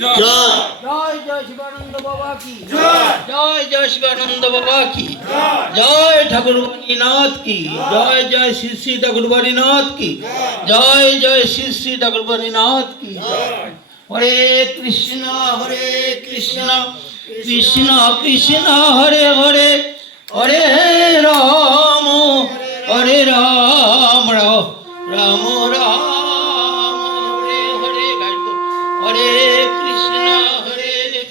জয় জয় শিবানন্দ বাবা কি জয় জয় শিবানন্দ বাবা কি জয় ঠাকুর বাণীনাথ কি জয় জয় শ্রী শ্রী ঠাকুর বাণীনাথ কি জয় জয় শ্রী শ্রী ঠাকুর বাণীনাথ কি হরে কৃষ্ণ কৃষ্ণ কৃষ্ণ হরে হরে হরে রাম হরে রাম রাম রাম হরে হরে হরে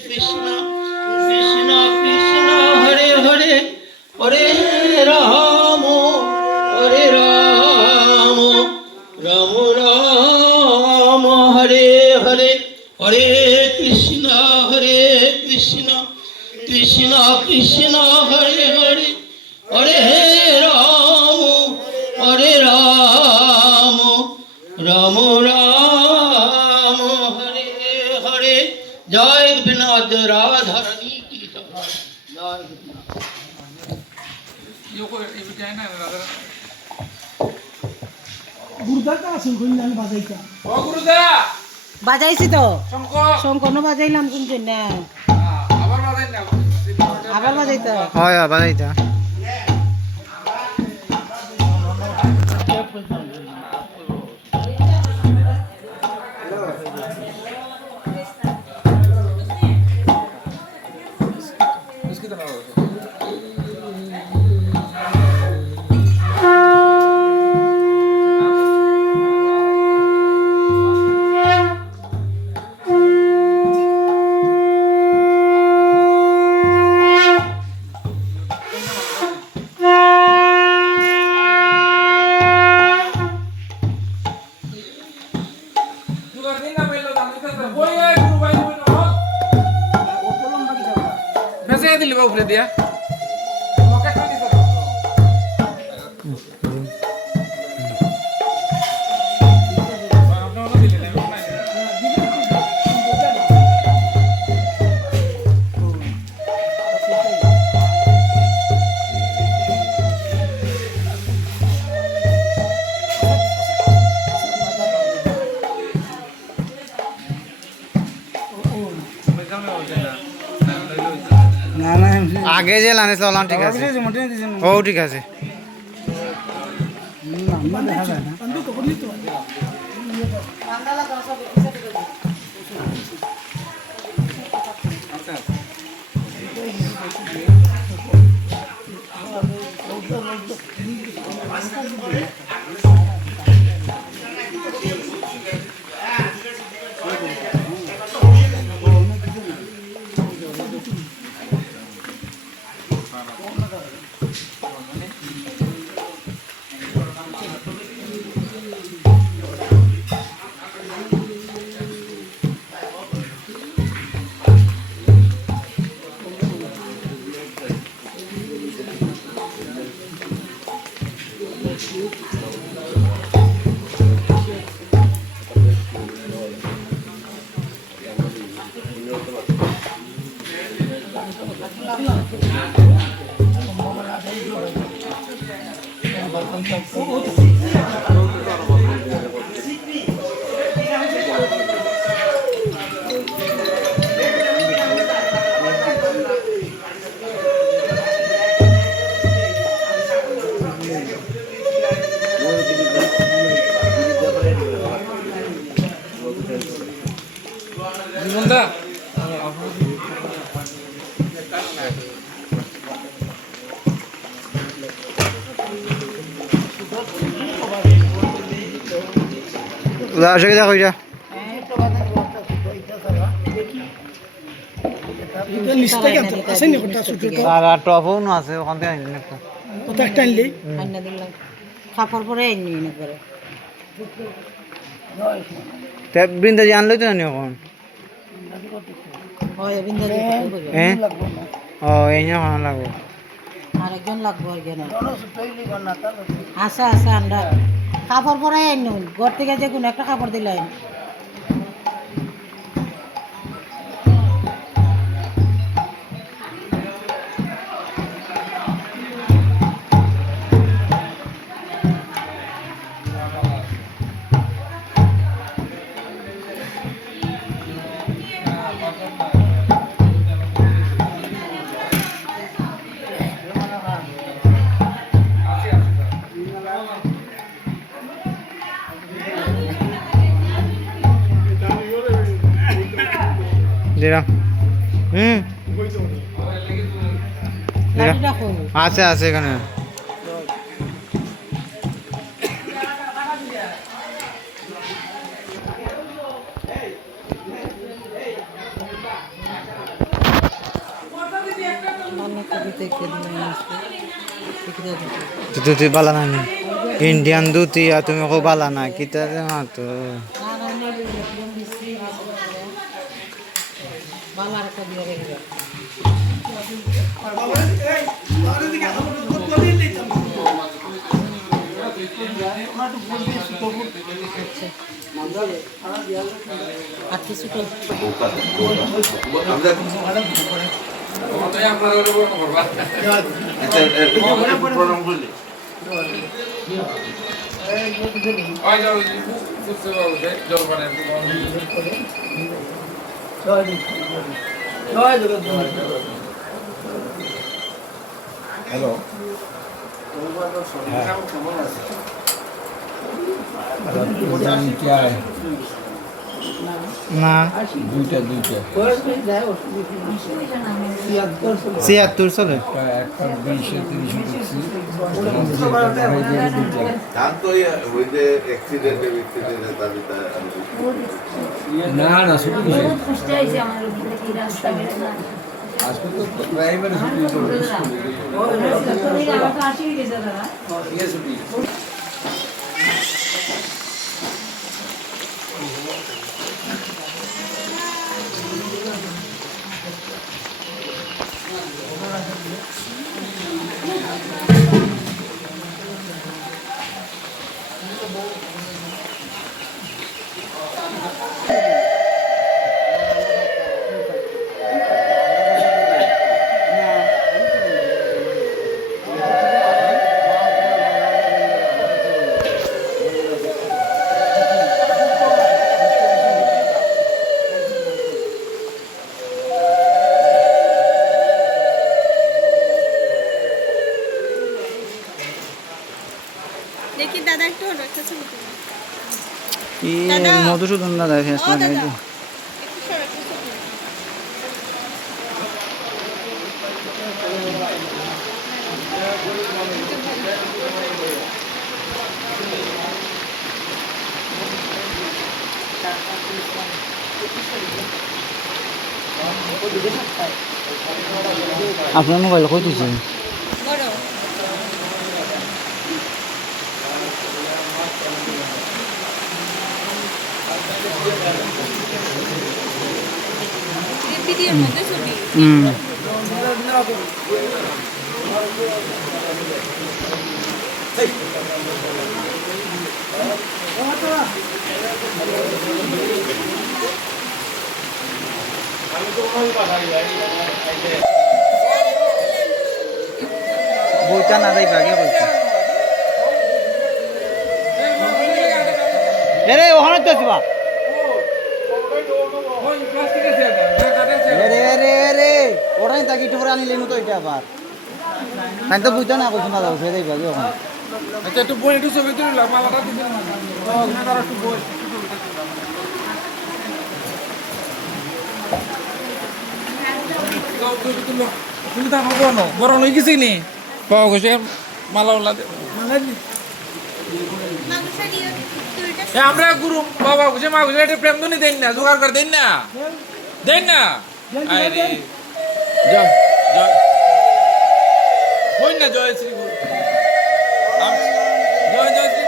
কৃষ্ণ কৃষ্ণ কৃষ্ণ হরে হরে হরে রাম রাম রাম হরে হরে হরে কৃষ্ণ কৃষ্ণ কৃষ্ণ হরে হরে হরে রাম রাম রাম হরে হরে জয় বিনোদ রাধারানী কি জয় বাজাইছি তো শঙ্কর বাজাইলাম কিন্তু না আবার বাজাইতো হয় বাজাইতা দিলি বা উপরে দিয়া আগে যে লানে চলাম ঠিক আছে ও ঠিক আছে অসুবিধা কইরা টপও আছে ওখান থেকে আনলেন একটা খাফার পরে আইনি না করে বৃন্দাজি আনলই তো জানি এখন হ্যাঁ ও এই না লাগবো আরেকজন লাগবো আর কেন আচ্ছা আমরা কাপড় পরাই আইন ঘর থেকে যে কোনো একটা কাপড় দিলেন দিলাম লাঠিটা কই? আছে আছে এখানে মানে কবিতে কে দিলে শিখিয়ে দিতে। দুটি বালা নাই ইন্ডিয়ান দুটি আর তুমি কো বালা না কিতা তো না না নেবে একদম দিছি বালার কো দিয়ে রেখে আর কিছু তো হ্যালো না দুইটা 76 চলে একটা 20-30 দেখছি tanto ওই যে অ্যাক্সিডেন্টে না না শুধু ফার্স্টে আইছে আমার উপরে কি রাস্তা বের না আজকে তো প্রাইমারি ছুটি আমার তো আসি গেছে দাদা ছুটি দেখি দাদা একটু হলো একটা ছবি তুলো। কি দাদা। মধুসূদন দাদা ফেস ও লাগাই দাদা দি একটু সরো, একটু ছবি তুলো। আপনার মোবাইল কই দিছেন বড় এই ভিডিওর মধ্যে ছবি বইটা না যাই বাগে বইটা এরে ওখানে তো দিবা রে ওরাই তাকি একটু করে আনিলে মতো এটা আবার তাই তো বুঝতে না কইছ না যাও ফেরে যাইবা কি ওখানে আচ্ছা একটু বই একটু ছবি তুলে মালাটা দিতে একটু বই তুমি তো আমার বড় নই গেছি নি পাওয়া গেছে মালা আমরা গুরু বাবা বুঝে মা বুঝে এটা প্রেম ধনি দেন না জোগাড় করে দেন না আরে জয় জয় হই না জয় শ্রী গুরু জয় জয় শ্রী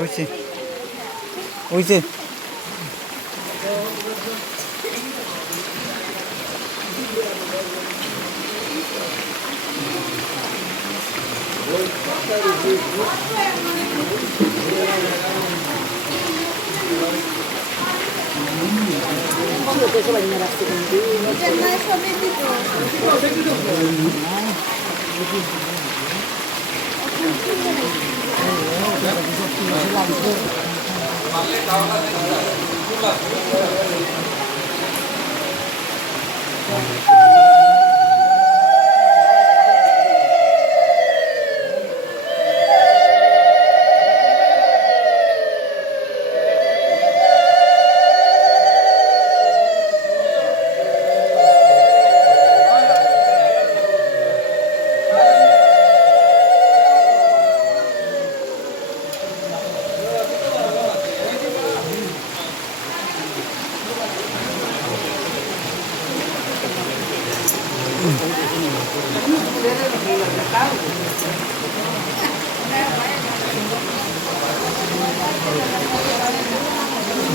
ওইছে ওইছে ছবি দিব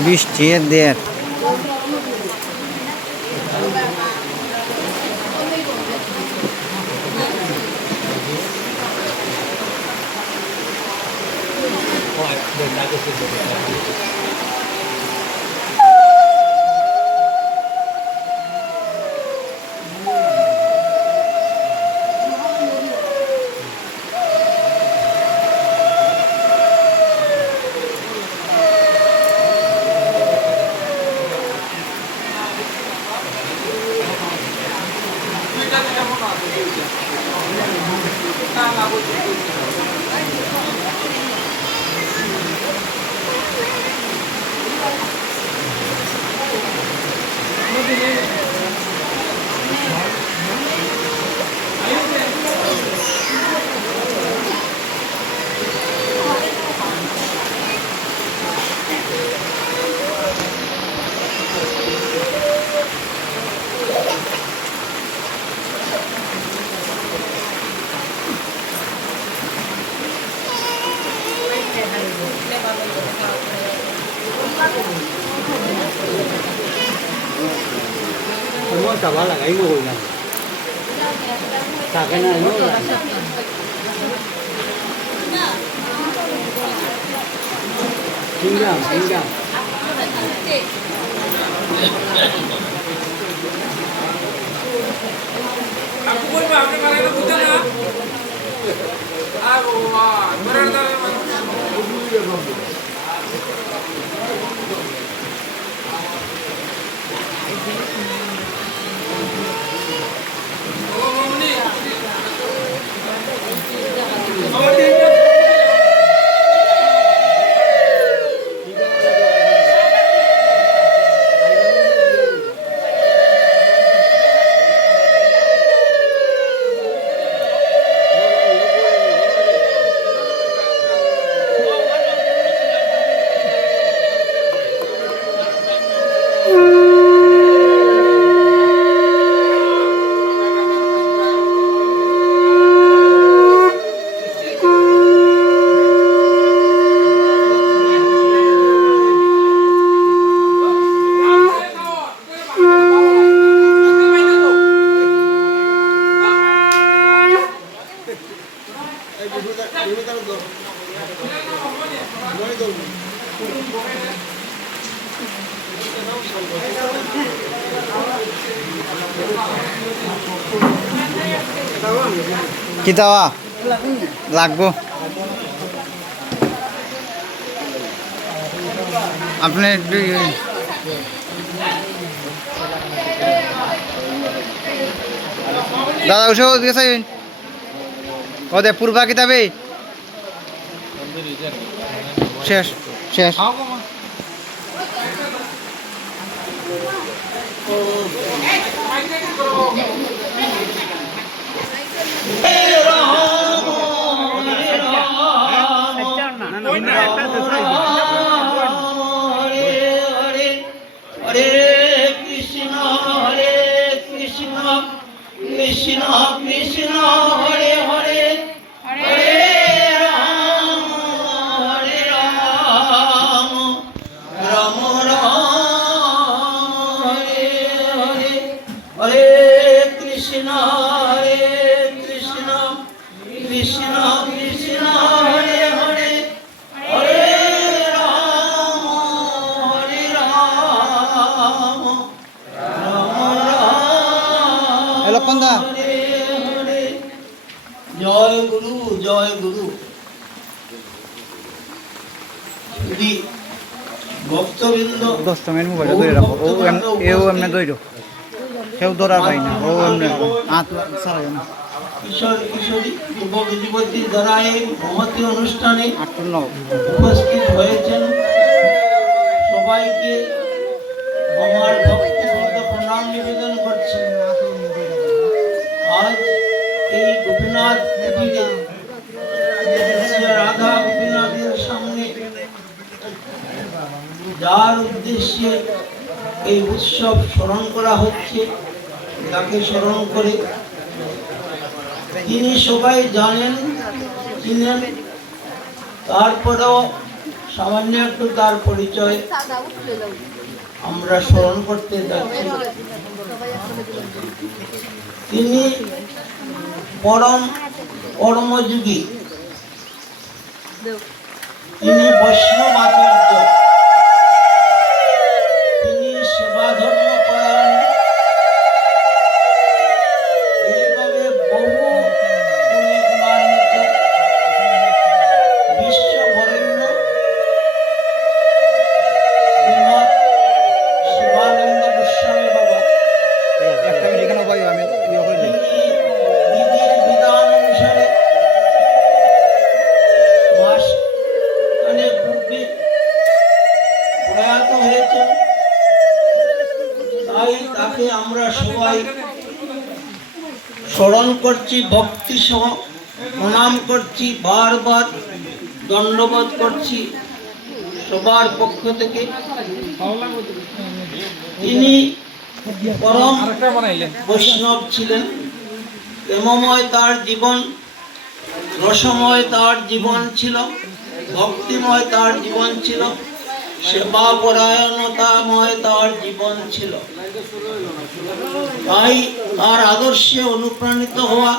বৃষ্টি দেড় Chaba là cái mùi này. Cả cái này nó là kinh giảm. Aku pun pakai kali itu bukan lah. Aku benar-benar kita লাগবো আপনি একটু দাদা উঠে ওদিকে চাইবেন ওদে পূর্বা কিতাবে শেষ শেষ Krishna Krishna Hare Hare Hare Ram Hare Ram Ram Ram Hare Hare Hare Krishna Krishna Krishna Hare Hare Hare Ram Hare Ram লক্ষণদা জয় গুরু জয় গুরু যদি ভক্তবৃন্দ 10 মিনিট মোবাইলটা ধরে রাখো ও এমনি ধরো কেউ ধরা পাই না ও এমনি হাত ছাড়াই না কিশোর কিশোরী যুবক যুবতী যারা এই মহতী অনুষ্ঠানে আটটা নয় উপস্থিত হয়েছেন সবাইকে আমার ভক্তিপূর্ণ প্রণাম নিবেদন করছি। আজ এই গোপীনাথ কুটিরে শ্রী রাধা গোপীনাথের সামনে যার উদ্দেশ্যে এই উৎসব স্মরণ করা হচ্ছে তাকে স্মরণ করে তিনি সবাই জানেন চিনেন, তারপরেও সামান্য একটু তার পরিচয় আমরা স্মরণ করতে যাচ্ছি। তিনি পরম কর্মযোগী, তিনি বৈষ্ণব আচার্য, তিনি সেবা ধর্ম পরায়ণ, এইভাবে বহু গুণে গুণান্বিত বিশ্ববরেণ্য শ্রীমৎ শিবানন্দ গোস্বামী বাবা একটা মিনিট এখানে পাই আমি ইয়ে করে দিই। তিনি বিধির বিধান অনুসারে মাস খানেক পূর্বে প্রয়াত হয়েছেন। তাই তাকে আমরা সবাই স্মরণ করছি, ভক্তি সহ প্রণাম করছি, বারবার দণ্ডবোধ করছি সবার পক্ষ থেকে। তিনি পরম বৈষ্ণব ছিলেন, প্রেমময় তার জীবন, রসময় তার জীবন ছিল, ভক্তিময় তার জীবন ছিল, সেবা পরায়ণতাময় তার জীবন ছিল। তাই তার আদর্শে অনুপ্রাণিত হওয়া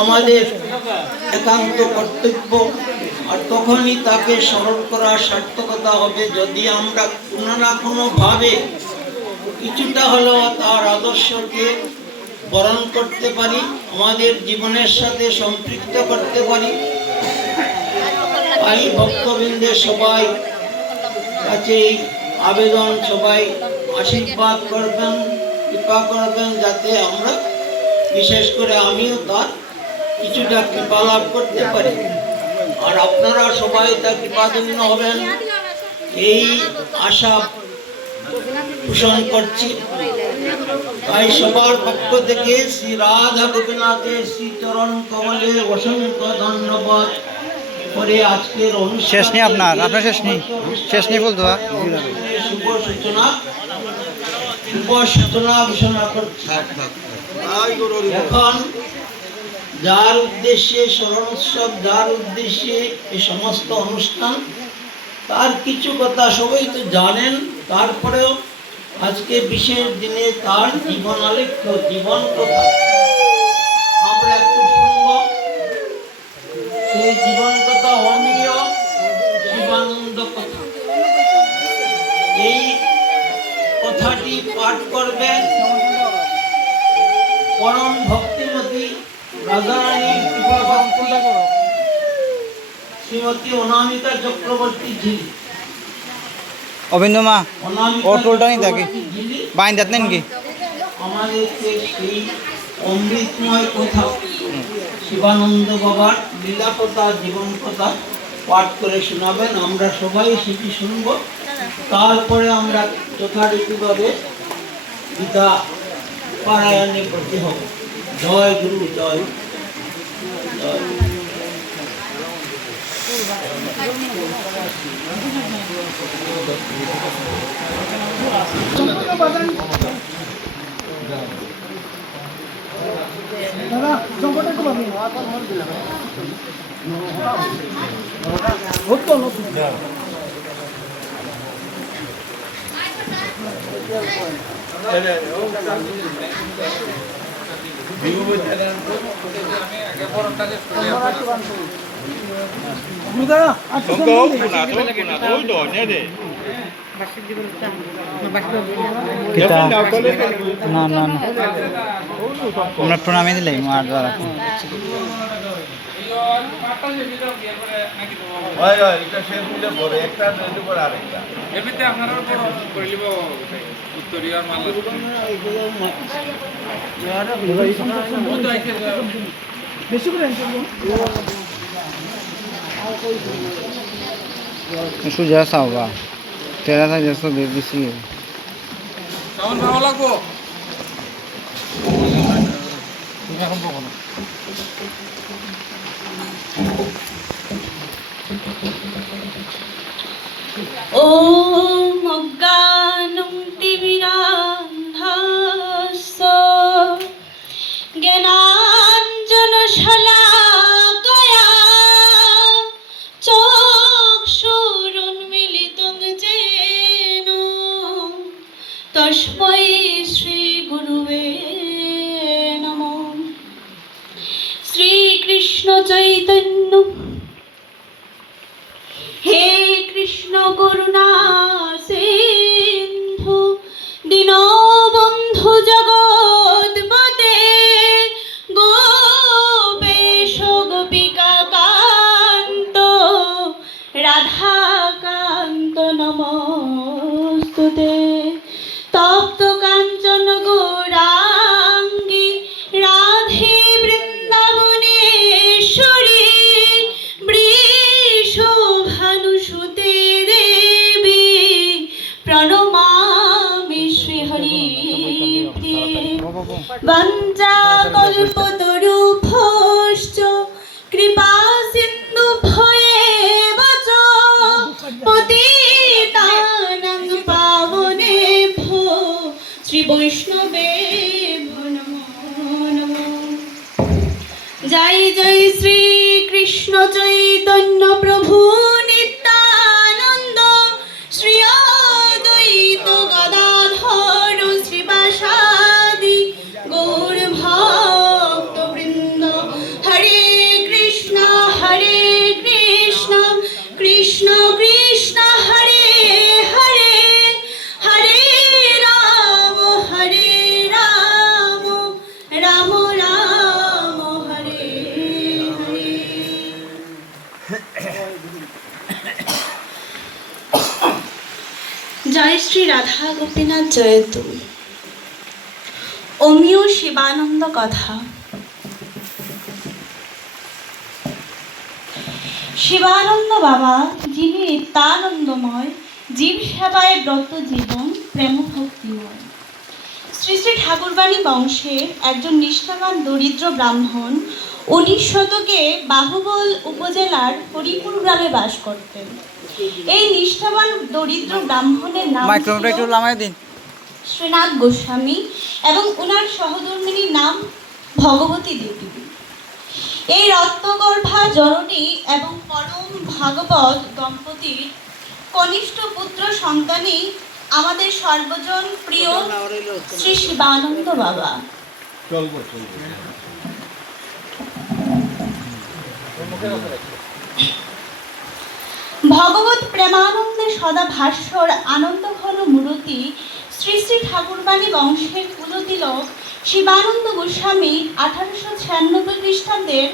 আমাদের একান্ত কর্তব্য। আর তখনই তাকে স্মরণ করার সার্থকতা হবে যদি আমরা কোনো না কোনোভাবে কিছুটা হলেও তার আদর্শকে বরণ করতে পারি, আমাদের জীবনের সাথে সম্পৃক্ত করতে পারি। তাই ভক্তবৃন্দের সবাই কাছে এই আবেদন, সবাই আশীর্বাদ করবেন, কৃপা করবেন যাতে আমরা, বিশেষ করে আমিও তার কিছুটা কৃপা লাভ করতে পারি। আর আপনারা সবাই তার কৃপাধন্য হবেন এই আশা পোষণ করছি। তাই সবার পক্ষ থেকে শ্রী রাধা গোপীনাথের শ্রী চরণ কমলে অসংখ্য ধন্যবাদ করে আজকের অনুষ্ঠান শেষ নেই আপনার শেষ নেই, শেষ নেই বলতো শুভ সূচনা ঘোষণা করছি। এখন যার উদ্দেশ্যে স্মরণ উৎসব, যার উদ্দেশ্যে এই সমস্ত অনুষ্ঠান, তার কিছু কথা সবাই তো জানেন, তারপরেও আজকে বিশেষ দিনে তার জীবন আলেখ্য, জীবন কথা আমরা একটু শুনব। সেই জীবন কথা অমীয় শিবানন্দ কথা। এই কথাটি পাঠ করবেন পরম ভক্তিমতী রাধারানী কৃপাভক্তি শ্রীমতী অনামিকা চক্রবর্তী ঝিলি। অবিন্দ মা অনামিকা ও টোলটা নেই থাকে চক্রবর্তী ঝিলি বাইন যাত নেন কি আমাদেরকে সেই অমৃতময় কথা, শিবানন্দ বাবার লীলা কথা, জীবন কথা পাঠ করে শোনাবেন। আমরা সবাই সেটি শুনব, তারপরে আমরা যথারীতিভাবে গীতা পারায়ণে করতে হবে। জয় গুরু, জয় জয়। না আমরা প্রণামে দিলাই আর পাঁচটা শেষ হয়ে বিয়ের পরে নাকি তোমার হয় হয় এটা শেষ হলে পরে একটা নইলে পরে আরেকটা এমনিতে আপনারা বড় করে নিব উত্তরীয় মাল সুজা চাওবা তেরা থাকে সব বেশি কেমন ভালো লাগবো ॐ अज्ञानं तिमिरान्धस्य ज्ञानाञ्जनशलाकया चक्षुरुन्मीलितं येन तस्मै श्रीगुरुवे नमः। श्रीकृष्ण चैतन्य हे कृष्ण करुणा सिंधु दीनबंधु जगत्पते गोपेश गोपिका कांत राधा कांत नमोस्तुते। तप्त कांचन गौरांगी राधे वृंदावनेश्वरी वृषभानुसुते देवी प्रणमामि श्रीहरिप्रिये। वञ्चाकल्पतरुभ्यश्च कृपा सिन्धुभ्येव च पतितानां पावनेभ्यो श्रीवैष्णवेभ्यो नमो नमः। जय जय श्री कृष्ण चैतन्य प्रभु नित्यानंद श्री अद्वैत गदाधर श्रीवासादि गौर भक्त वृंद। हरे कृष्ण कृष्ण कृष्ण हरे हरे हरे राम राम राम हरे हरे। जय श्री राधा गोपीनाथ जयतु। অমিয় শিবানন্দ কথা। শিবানন্দ বাবা যিনি নিত্যানন্দময়, জীব সেবায় ব্রত জীবন প্রেম ভক্তিময়। শ্রী শ্রী ঠাকুরবাণী বংশের একজন নিষ্ঠাবান দরিদ্র ব্রাহ্মণ 19 শতকে বাহুবল উপজেলার হরিপুর গ্রামে বাস করতেন। এই নিষ্ঠাবান দরিদ্র ব্রাহ্মণের নাম মাইক্রোফোনটা একটু লামায় দিন। শ্রীনাথ গোস্বামী এবং ওনার সহধর্মিণীর নাম ভগবতী দেবী। এই রত্নগর্ভা জননী এবং পরম ভাগবত দম্পতির কনিষ্ঠ পুত্র সন্তানই আমাদের সর্বজন প্রিয় শ্রী শিবানন্দ বাবা। ভগবত প্রেমানন্দে সদা ভাস্বর আনন্দ ঘন মূরতি শ্রী শ্রী ঠাকুরবাণী বংশের কুলতিলক শিবানন্দ গোস্বামী 1896 খ্রিস্টাব্দের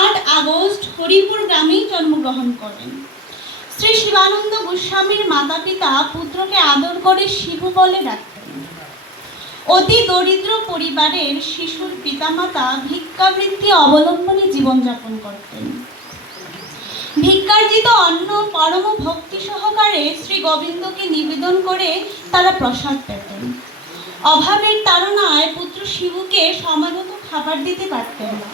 8 আগস্ট হরিপুর গ্রামেই জন্মগ্রহণ করেন। শ্রী শিবানন্দ গোস্বামীর মাতা পিতা পুত্রকে আদর করে শিবু বলে ডাকতেন। অতি দরিদ্র পরিবারের শিশুর পিতামাতা ভিক্ষাবৃত্তি অবলম্বনে জীবনযাপন করতেন। ভিক্ষার্জিত অন্ন পরম ভক্তি সহকারে শ্রী গোবিন্দকে নিবেদন করে তারা প্রসাদ পেতেন। অভাবের তাড়নায় পুত্র শিবুকে সময়মতো খাবার দিতে পারতেন না।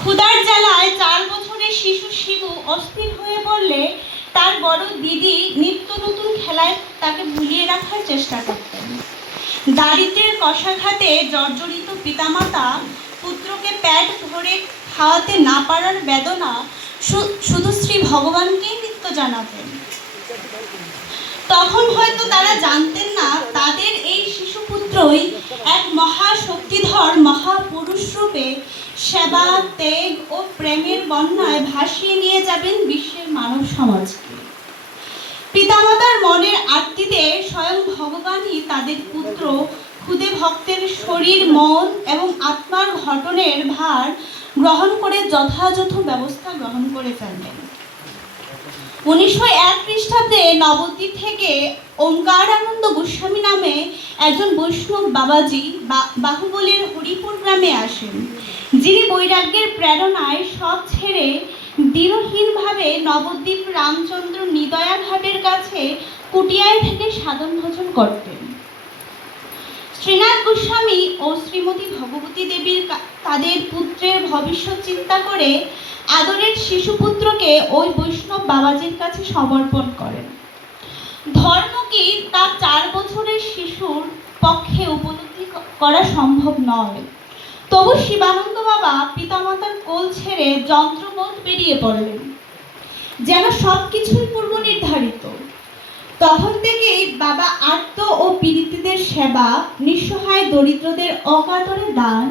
ক্ষুধার জ্বালায় 4 বছরের শিশু শিবু অস্থির হয়ে পড়লে তার বড় দিদি নিত্য নতুন খেলায় তাকে ভুলিয়ে রাখার চেষ্টা করতেন। দারিদ্র্যের কষাঘাতে জর্জরিত পিতামাতা পুত্রকে পেট ভরে খাওয়াতে না পারার বেদনা শুধু শ্রী ভগবানকেই নিত্য জানাতেন। তখন হয়তো তারা জানতেন না তাদের এই শিশুপুত্রই এক মহাশক্তিধর মহাপুরুষ রূপে সেবা, ত্যাগ ও প্রেমের বন্যায় ভাসিয়ে নিয়ে যাবেন বিশ্বের মানব সমাজকে। পিতামাতার মনের আর্তিতে স্বয়ং ভগবানই তাদের পুত্র ক্ষুদে ভক্তের শরীর, মন এবং আত্মার ঘটনের ভার গ্রহণ করে যথাযথ ব্যবস্থা গ্রহণ করে ফেললেন। 1901 খ্রিস্টাব্দে নবদ্বীপ থেকে ওঙ্কারানন্দ গোস্বামী নামে একজন বৈষ্ণব বাবাজি বাহুবলের হরিপুর গ্রামে আসেন, যিনি বৈরাগ্যের প্রেরণায় সব ছেড়ে দৃঢ়হীনভাবে নবদ্বীপ রামচন্দ্র নিদয়া ঘাটের কাছে কুটিয়ায় থেকে সাধন ভজন করতেন। শ্রীনাথ গোস্বামী ও শ্রীমতী ভগবতী দেবীর তাদের পুত্রের ভবিষ্যৎ চিন্তা করে আদরের শিশুপুত্রকে ওই বৈষ্ণব বাবাজির কাছে সমর্পণ করেন। ধর্ম কি তা 4 বছরের শিশুর পক্ষে উপলব্ধি করা সম্ভব নয়। তবু শিবানন্দ বাবা পিতামাতার কোল ছেড়ে যন্ত্রপথ বেরিয়ে পড়লেন, যেন সব কিছুই পূর্ব নির্ধারিত। তখন থেকেই বাবা আর্ত ও পীড়িতদের সেবা, নিঃসহায় দরিদ্রদের অকাতরে দান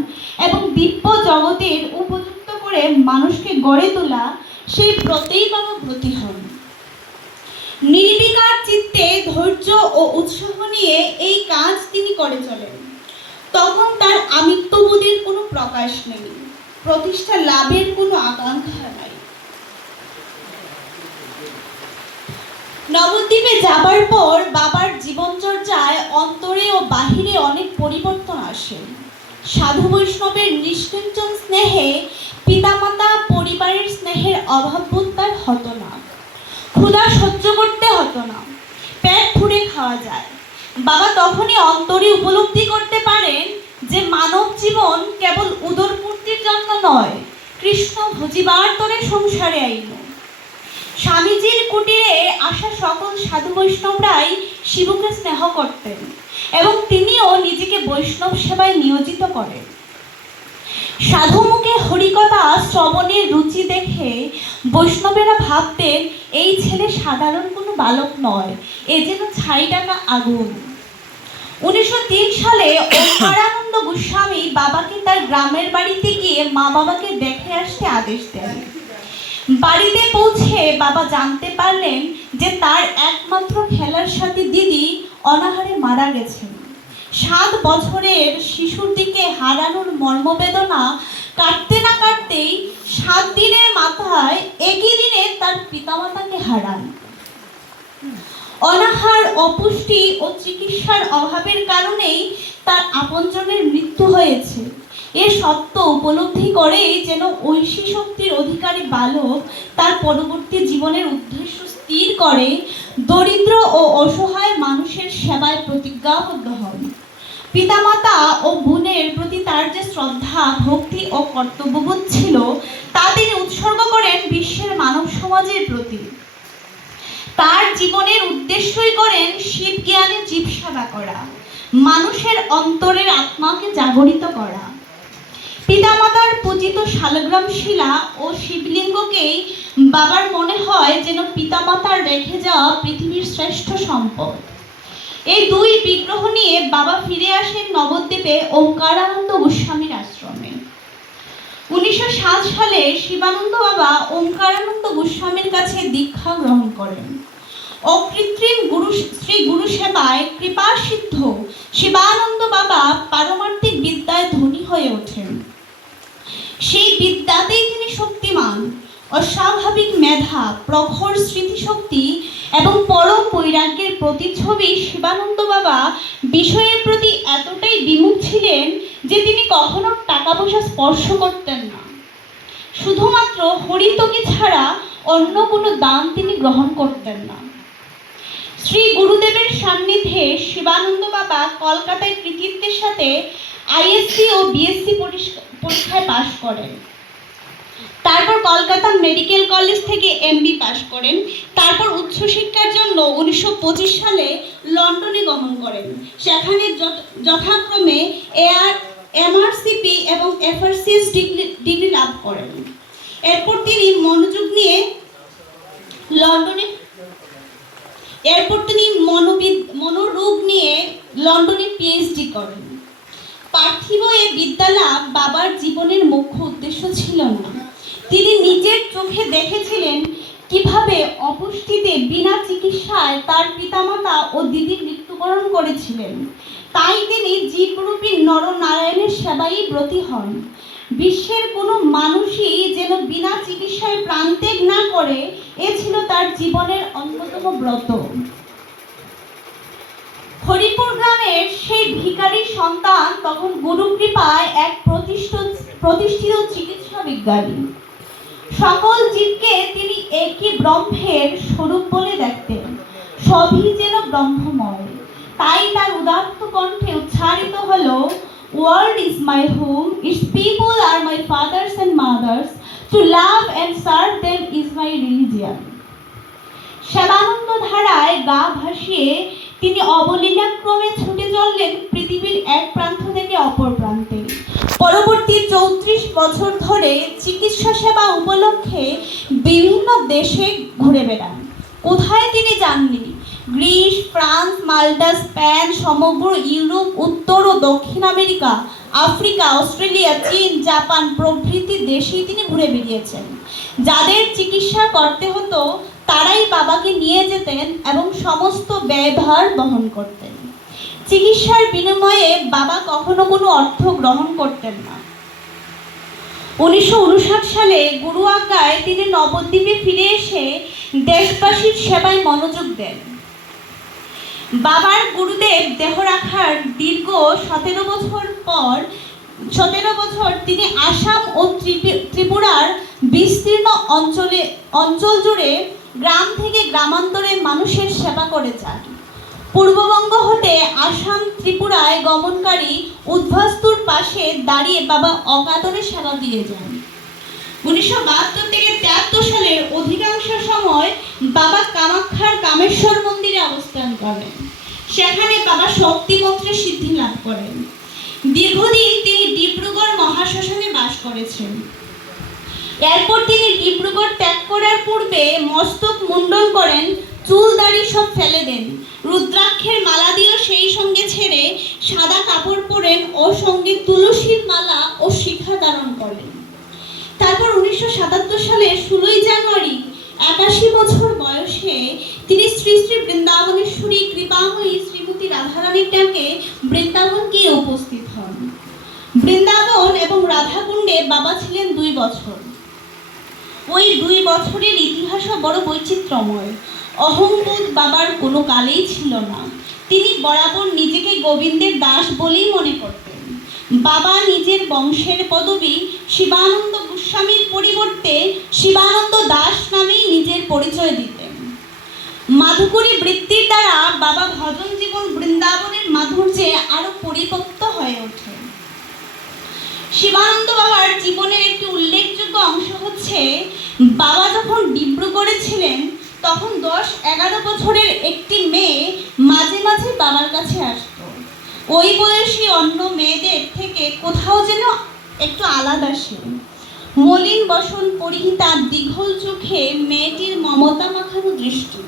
এবং দিব্য জগতের উপযুক্ত করে মানুষকে গড়ে তোলা, সেই ব্রতেই বাবা ব্রতী হন। নির্বিকার চিত্তে ধৈর্য ও উৎসাহ নিয়ে এই কাজ তিনি করে চলেন। তখন তার আমিত্ববোধের কোনো প্রকাশ নেই, প্রতিষ্ঠা লাভের কোনো আকাঙ্ক্ষা নাই। নবদ্বীপে যাবার পর বাবার জীবনচর্যায় অন্তরে ও বাহিরে অনেক পরিবর্তন আসে। সাধু বৈষ্ণবের নিষ্কিঞ্চন স্নেহে পিতামাতা পরিবারের স্নেহের অভাববোধ তার হতো না। ক্ষুধা সহ্য করতে হতো না, পেট ফুঁড়ে খাওয়া যায়। বাবা তখনই অন্তরে উপলব্ধি করতে পারেন যে মানব জীবন কেবল উদরপূর্তির জন্য নয়, কৃষ্ণ ভজিবার তরে সংসারে আইল। স্বামীজির কুটিরে আসা সকল সাধু বৈষ্ণবরাই শিবকে স্নেহ করতেন এবং তিনিও নিজেকে বৈষ্ণব সেবায় নিয়োজিত করেন। সাধু মুখে হরিকথা শ্রবণের রুচি দেখে বৈষ্ণবেরা ভাবতেন এই ছেলে সাধারণ কোনো বালক নয়, এ যেন ছাই টাকা আগুন। 1903 সালে ওঙ্কারানন্দ গোস্বামী বাবাকে তার গ্রামের বাড়িতে গিয়ে মা বাবাকে দেখে আসতে আদেশ দেন। বাড়িতে পৌঁছে বাবা জানতে পারলেন যে তার একমাত্র খেলার সাথী দিদি অনাহারে মারা গেছেন। 7 বছরের শিশুর দিকে হারানোর মর্মবেদনা কাটতে না কাটতেই 7 দিনের মাথায় একই দিনে তার পিতামাতাকে হারান। অনাহার, অপুষ্টি ও চিকিৎসার অভাবের কারণেই তার আপনজনের মৃত্যু হয়েছে। এ সত্য উপলব্ধি করেই যেন ঐশী শক্তির অধিকারী বালক তার পরবর্তী জীবনের উদ্দেশ্য স্থির করে দরিদ্র ও অসহায় মানুষের সেবায় প্রতিজ্ঞাবদ্ধ হন। পিতামাতা ও বোনের প্রতি তার যে শ্রদ্ধা, ভক্তি ও কর্তব্যবোধ ছিল তা তিনি উৎসর্গ করেন বিশ্বের মানব সমাজের প্রতি। তার জীবনের উদ্দেশ্যই করেন শিব জ্ঞানে জীব সেবা করা, মানুষের অন্তরের আত্মাকে জাগরিত করা। পিতামাতার পূজিত শালগ্রাম শিলা ও শিবলিঙ্গকেই বাবার মনে হয় যেন পিতামাতার রেখে যাওয়া পৃথিবীর শ্রেষ্ঠ সম্পদ। এই 2 বিগ্রহ নিয়ে বাবা ফিরে আসেন নবদ্বীপে ওঙ্কারানন্দ গোস্বামীর আশ্রমে। 1907 সালে শিবানন্দ বাবা ওঙ্কারানন্দ গোস্বামীর কাছে দীক্ষা গ্রহণ করেন। অকৃত্রিম শ্রী গুরু সেবায় কৃপাসিদ্ধ শিবানন্দ বাবা পারমার্থিক বিদ্যায় ধনী হয়ে ওঠেন। সেই বিদ্যাতেই তিনি শক্তিমান, অস্বাভাবিক মেধা, প্রখর স্মৃতিশক্তি এবং পরম বৈরাগ্যের প্রতিচ্ছবি। শিবানন্দ বাবা বিষয়ের প্রতি এতটাই বিমুখ ছিলেন যে তিনি কখনো টাকা পয়সা স্পর্শ করতেন না। শুধুমাত্র হরিতকি ছাড়া অন্য কোনো দান তিনি গ্রহণ করতেন না। শ্রী গুরুদেবের সান্নিধ্যে শিবানন্দ বাবা কলকাতায় কৃতিত্বের সাথে আইএসসি ও বিএসসি পরীক্ষায় পাশ করেন। তারপর কলকাতা মেডিকেল কলেজ থেকে এমবি পাশ করেন। তারপর উচ্চশিক্ষার জন্য 1925 সালে লন্ডনে গমন করেন। সেখানে যথাক্রমে এমআরসিপি এবং এফআরসিএস ডিগ্রি লাভ করেন। এরপর তিনি মনোরোগ নিয়ে লন্ডনে পিএইচডি করেন। পার্থিব এ বিদ্যালাভ বাবার জীবনের মুখ্য উদ্দেশ্য ছিল না। তিনি নিজের চোখে দেখেছিলেন কিভাবে অপুষ্টিতে বিনা চিকিৎসায় তার পিতামাতা ও দিদির মৃত্যুবরণ করেছিলেন। তাই তিনি জীবরূপী নরনারায়ণের সেবাই ব্রতী হন। বিশ্বের কোনো মানুষই যেন বিনা চিকিৎসায় প্রাণত্যাগ না করে, এ ছিল তার জীবনের অন্যতম ব্রত। হরিপুর গ্রামের সেই ভিখারি সন্তান তখন গুরু কৃপায় এক প্রতিষ্ঠিত চিকিৎসা বিজ্ঞানী। সকল জীবকে তিনি একই ব্রহ্মের স্বরূপ বলে দেখতেন, সবই যেন ব্রহ্মময়। তাই তার উদাত্ত কণ্ঠে উচ্চারিত হলো, "World is my home, its people are my fathers and mothers, to love and serve them is my religion." Sebananda ধারায় গা ভাসিয়ে তিনি অবলীলাক্রমে ছুটে চললেন পৃথিবীর এক প্রান্ত থেকে অপর প্রান্তে। পরবর্তী 34 বছর ধরে চিকিৎসা সেবা উপলক্ষে বিভিন্ন দেশে ঘুরে বেড়ান। কোথায় তিনি যাননি? গ্রিস, ফ্রান্স, মাল্টা, স্পেন, সমগ্র ইউরোপ, উত্তর ও দক্ষিণ আমেরিকা, আফ্রিকা, অস্ট্রেলিয়া, চীন, জাপান প্রভৃতি দেশেই তিনি ঘুরে বেরিয়েছেন। যাদের চিকিৎসা করতে হতো তারাই বাবাকে নিয়ে যেতেন এবং সমস্ত ব্যয়ভার বহন করতেন। চিকিৎসার বিনিময়ে বাবা কখনো কোনো অর্থ গ্রহণ করতেন না। 1959 সালে গুরু আজ্ঞায় তিনি নবদ্বীপে ফিরে এসে দেশবাসীর সেবায় মনোযোগ দেন। বাবার গুরুদেব দেহ রাখার দীর্ঘ 17 বছর তিনি আসাম ও ত্রিপুরার বিস্তীর্ণ অঞ্চল জুড়ে গ্রাম থেকে গ্রামান্তরে মানুষের সেবা করে যান। পূর্ববঙ্গ হতে আসাম ত্রিপুরায় গমনকারী উদ্বাস্তুর পাশে দাঁড়িয়ে বাবা অকাতরে সেবা দিয়ে যান। 1972 থেকে 73 সালের অধিকাংশ সময় বাবা কামাখ্যার কামেশ্বর মন্দিরে অবস্থান করেন। সেখানে বাবা শক্তি মন্ত্রে সিদ্ধি লাভ করেন। দীর্ঘদিন তিনি ডিব্রুগড় মহাশ্মশানে বাস করেছেন। এরপর তিনি ডিব্রুগড় ত্যাগ করার পূর্বে মস্তক মুন্ডন করেন, চুল দাড়ি সব ফেলে দেন, রুদ্রাক্ষের মালা দিয়েও সেই সঙ্গে ছেড়ে সাদা কাপড় পরেন ও সঙ্গে তুলসীর মালা ও শিখা ধারণ করেন। তারপর 1977 সালের 16 জানুয়ারি 81 বছর বয়সে তিনি শ্রী শ্রী বৃন্দাবনেশ্বরী কৃপাময়ী শ্রীমতী রাধারানীর ডাকে বৃন্দাবন গিয়ে উপস্থিত হন। বৃন্দাবন এবং রাধাকুণ্ডে বাবা ছিলেন 2 বছর। ওই 2 বছরের ইতিহাসও বড় বৈচিত্র্যময়। অহংবোধ বাবার কোনো কালেই ছিল না। তিনি বরাবর নিজেকে গোবিন্দের দাস বলেই মনে করতেন। বাবা নিজের বংশের পদবী শিবানন্দ গোস্বামীর পরিবর্তে শিবানন্দ দাস নামেই নিজের পরিচয় দিতেন। মাধুকরী বৃত্তির দ্বারা বাবা ভজন জীবন বৃন্দাবনের মাধুর্যে আরো পরিপক্ত হয়ে ওঠে। শিবানন্দ বাবার জীবনের একটি উল্লেখযোগ্য অংশ হচ্ছে, বাবা যখন ডিব্রুগড়ে ছিলেন তখন 10-11 বছরের একটি মেয়ে মাঝে মাঝে বাবার কাছে আসতো। ওই বয়সী অন্য মেয়েদের থেকে কোথাও যেন একটু আলাদা সে। মলিন বসন পরিহিতা, দীঘল চোখে মেয়েটির মমতা মাখানো দৃষ্টি,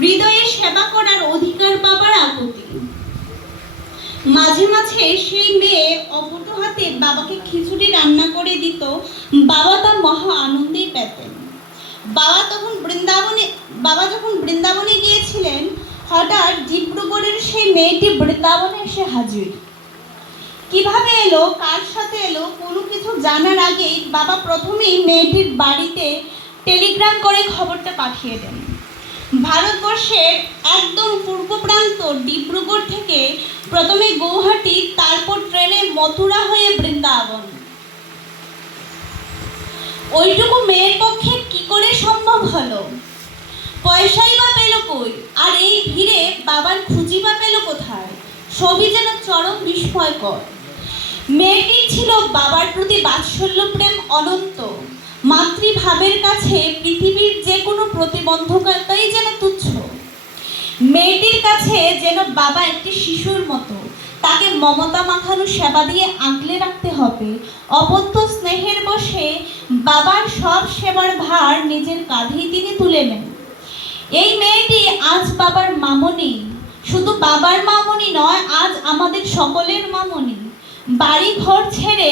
হৃদয়ে সেবা করার অধিকার বাবার আকুতি। মাঝে মাঝে সেই মেয়ে অপটু হাতে বাবাকে খিচুড়ি রান্না করে দিত। বাবা তা মহা আনন্দেই পেতেন। বাবা যখন বৃন্দাবনে গিয়েছিলেন, হঠাৎ ডিব্রুগড়ের সেই মেয়েটি বৃন্দাবনে এসে হাজির। কিভাবে এলো, কার সাথে এলো, কোনো কিছু জানার আগেই বাবা প্রথমেই মেয়েটির বাড়িতে টেলিগ্রাম করে খবরটা পাঠিয়ে দেন। ভারতবর্ষের একদম পূর্ব প্রান্ত ডিব্রুগড় থেকে প্রথমে গৌহাটি, তারপর ট্রেনে মথুরা হয়ে বৃন্দাবন। ওইটুকু মেয়ের পক্ষে কি করে সম্ভব হলো? পয়সাই বা পেল কই? আর এই ভিড়ে বাবার খুঁজি বা পেল কোথায়? সবই যেন চরম বিস্ময়কর। মেয়েটি ছিল বাবার প্রতি বাৎসল্য প্রেম অনন্ত। মাতৃভাবের কাছে পৃথিবীর যে কোনো প্রতিবন্ধকতাই যেন তুচ্ছ। মেয়েটির কাছে যেন বাবা একটি শিশুর মতো। তাকে মমতা মাখানো সেবা দিয়ে আগলে রাখতে হবে। অপত্য স্নেহের বশে বাবার সব সেবার ভার নিজের কাঁধেই তিনি তুলে নেন। এই মেয়েটি আজ বাবার মামনি। শুধু বাবার মামনি নয়, আজ আমাদের সকলের মামনি। বাড়ি ঘর ছেড়ে,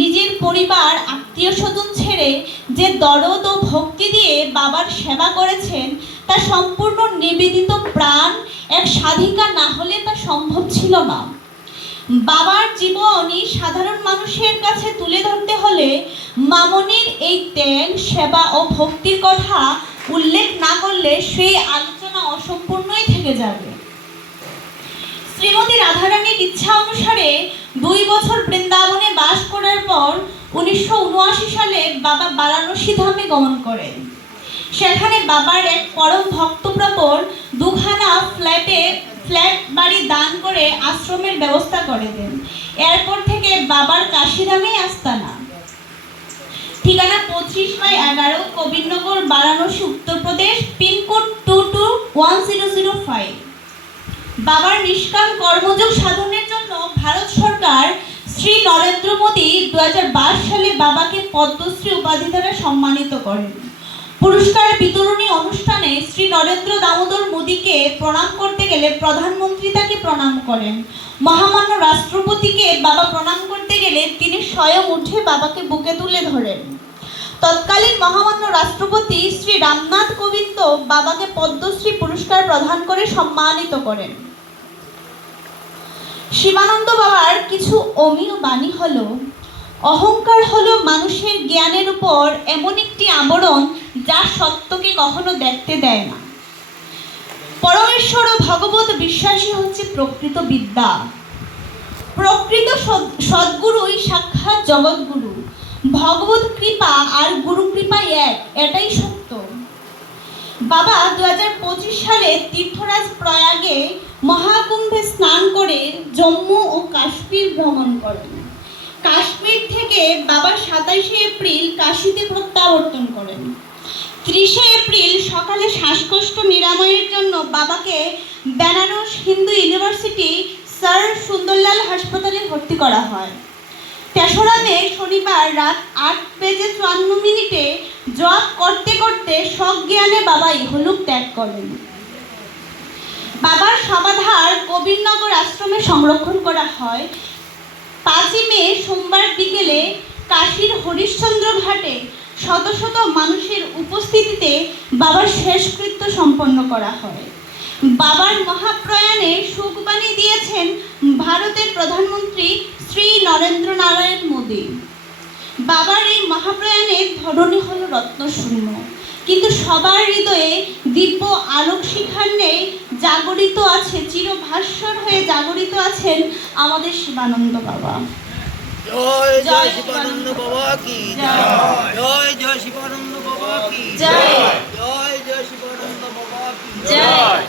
নিজের পরিবার আত্মীয় স্বজন ছেড়ে যে দরদ ও ভক্তি দিয়ে বাবার সেবা করেছেন, তা সম্পূর্ণ নিবেদিত প্রাণ এক সাধিকা না হলে তা সম্ভব ছিল না। বাবার জীবনী সাধারণ মানুষের কাছে তুলে ধরতে হলে মামনির এই ত্যাগ, সেবা ও ভক্তির কথা উল্লেখ না করলে সেই আলোচনা অসম্পূর্ণই থেকে যাবে। শ্রীমতী রাধারানীর ইচ্ছা অনুসারে 2 বছর বৃন্দাবনে বাস করার পর 1979 সালে বাবা বারাণসী ধামে গমন করেন। সেখানে বাবার এক পরম ভক্তপ্রবর 2খানা ফ্ল্যাট বাড়ি দান করে আশ্রমের ব্যবস্থা করে দেন। এরপর থেকে বাবার কাশীধামেই আস্তানা। ঠিকানা 25/11 কবিরনগর, বারাণসী, উত্তরপ্রদেশ, পিনকোড 221005। বাবার নিষ্কাম কর্মযোগ সাধনের জন্য ভারত সরকার শ্রী নরেন্দ্র মোদী 2022 সালে বাবাকে পদ্মশ্রী উপাধি দ্বারা সম্মানিত করেন। পুরস্কার বিতরণী অনুষ্ঠানে শ্রী নরেন্দ্র দামোদর মোদীকে প্রণাম করতে গেলে প্রধানমন্ত্রী তাকে প্রণাম করেন। মহামান্য রাষ্ট্রপতিকে বাবা প্রণাম করতে গেলে তিনি স্বয়ং উঠে বাবাকে বুকে তুলে ধরেন। তৎকালীন মহামান্য রাষ্ট্রপতি শ্রী রামনাথ কোবিন্দ বাবাকে পদ্মশ্রী পুরস্কার প্রদান করে সম্মানিত করেন। শিবানন্দ বাবার কিছু অমীয় বাণী হলো: অহংকার হলো মানুষের জ্ঞানের উপর এমন একটি আবরণ যা সত্যকে কখনো দেখতে দেয় না। পরমেশ্বর ও ভগবত বিশ্বাসী হচ্ছে প্রকৃত বিদ্যা। প্রকৃত সদ্গুরুই সাক্ষাৎ জগৎগুরু। ভগবত কৃপা আর গুরু কৃপা এক, এটাই সত্য। বাবা 2025 সালে তীর্থরাজ প্রয়াগে মহাকুম্ভে স্নান করে জম্মু ও কাশ্মীর ভ্রমণ করেন। কাশ্মীর থেকে বাবা 27 এপ্রিল কাশীতে প্রত্যাবর্তন করেন। 30 এপ্রিল সকালে শ্বাসকষ্ট নিরাময়ের জন্য বাবাকে বেনারস হিন্দু ইউনিভার্সিটি স্যার সুন্দরলাল হাসপাতালে ভর্তি করা হয়। 3রা মে শনিবার রাত 8:54 জপ করতে করতে সজ্ঞানে বাবা ইহলোক ত্যাগ করেন। বাবার সমাধার কবিরনগর আশ্রমে সংরক্ষণ করা হয়। 5 মে সোমবার বিকেলে কাশীর হরিশ্চন্দ্র ঘাটে শত শত মানুষের উপস্থিতিতে বাবার শেষকৃত্য সম্পন্ন করা হয়। বাবার মহাপ্রয়াণে শোকবাণী দিয়েছেন ভারতের প্রধানমন্ত্রী শ্রী নরেন্দ্র নারায়ণ মোদী। বাবার এই মহাপ্রয়াণের ধরনী হল রত্নশূন্য, কিন্তু সবার হৃদয়ে দিব্য আলোক শিখার নেই জাগরিত আছে, চিরভাস্বর হয়ে জাগরিত আছেন আমাদের শিবানন্দ বাবা। জয় জয় শিবানন্দ বাবা কি জয়। জয় জয় শিবানন্দ বাবা কি জয়। জয় জয় শিবানন্দ বাবা কি জয়।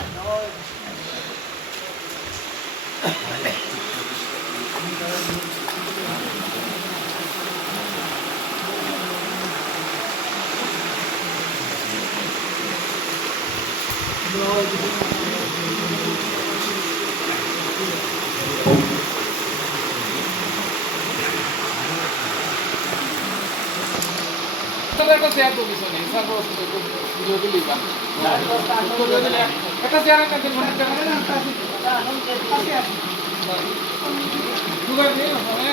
তোদের কাছে এত কিছু নেই, সার্ভ সুযোগ দিলাম একটা চেয়ারের কাছে ঘন্টা টাকা না সুগার নেই ওখানে।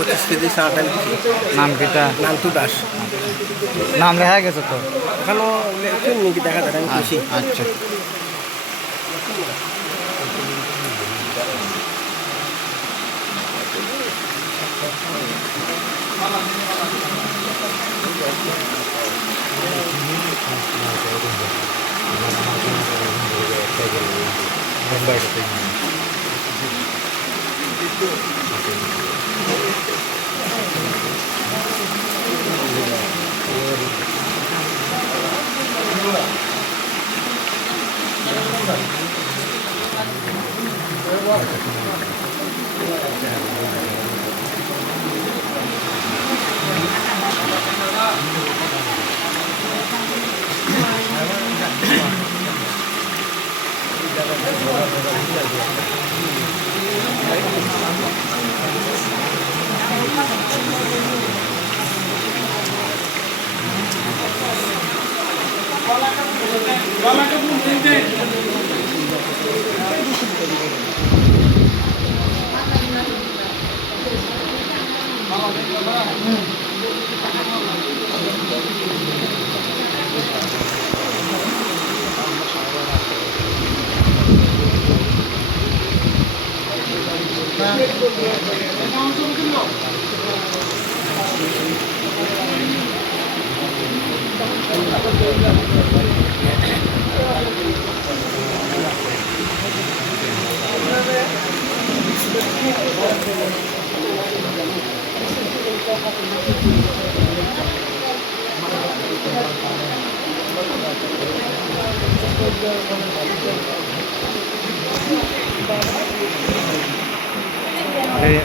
25 কেজি চাটা নিচ্ছি নাম কিটা নান্তু দাস নাম লেখা গেছে তো ওখানে নাকি দেখা যায় আমি খুশি আচ্ছা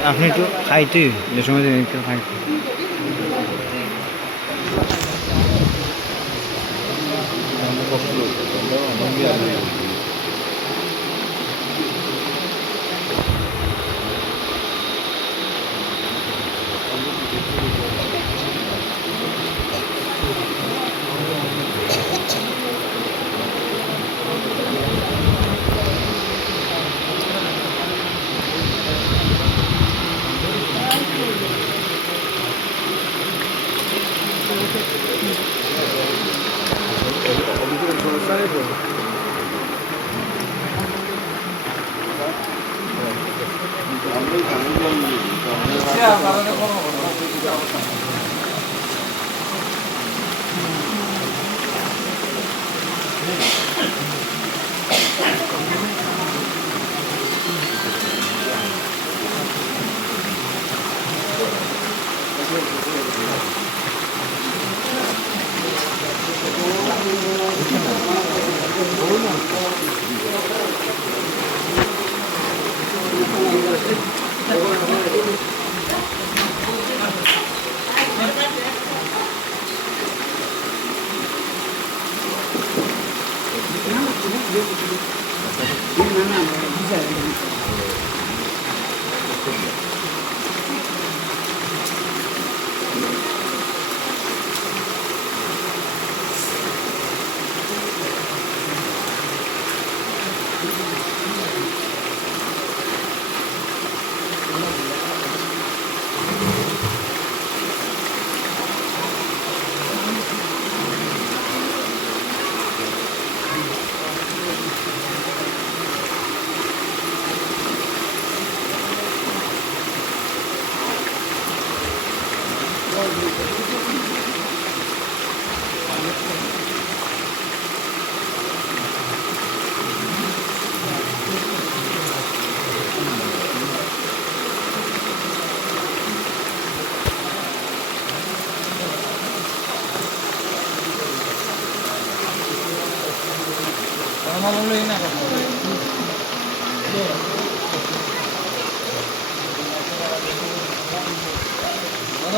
আপনি একটু খাইতে যে সময় একটু খাইতে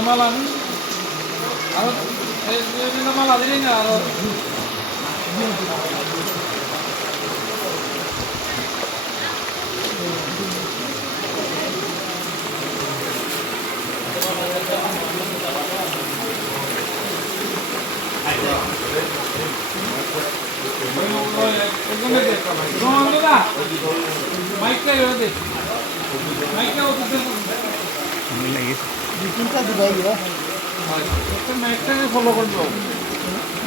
মালা আর মালা দিলি না আর মাইকটা মাইকটা তিনটা দিবাই একটা ফলো করবো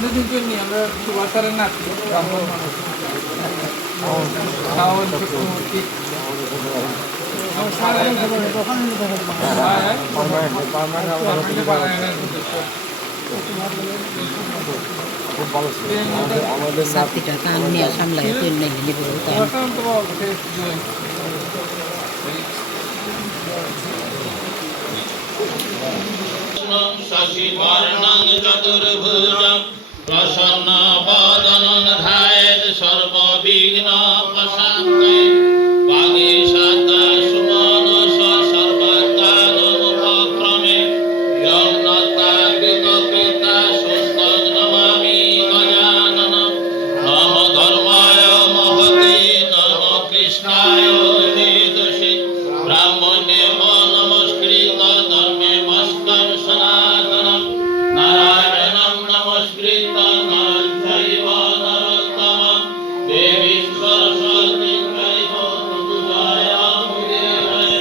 কিন্তু নি আমরা সুভাষারের নাতি ব্রাহ্মণ মানুষ আমাদের সাথীটা কান নিয়ে সামলাই তুই নেই শশিবর্ণং চতুর্ভুজং প্রসন্নবদনং ধ্যায়েৎ সর্ববিঘ্নোপশান্তয়ে বাগীশাদ্দা সুমনস সর্বকালোপক্রমে যজ্ঞতা কৃতকৃতা সুস্থং নমামি গজাননম নম ধর্মায় মহতে নম কৃষ্ণায় বেদসে ব্রাহ্মণে নমস্কৃত ধর্মে মস্তং সনাতনম নারায়ণং নমস্কৃত নরচৈব নরোত্তমম দেবীং সরস্বতীং চৈব তদুজয়ামুদীরয়ে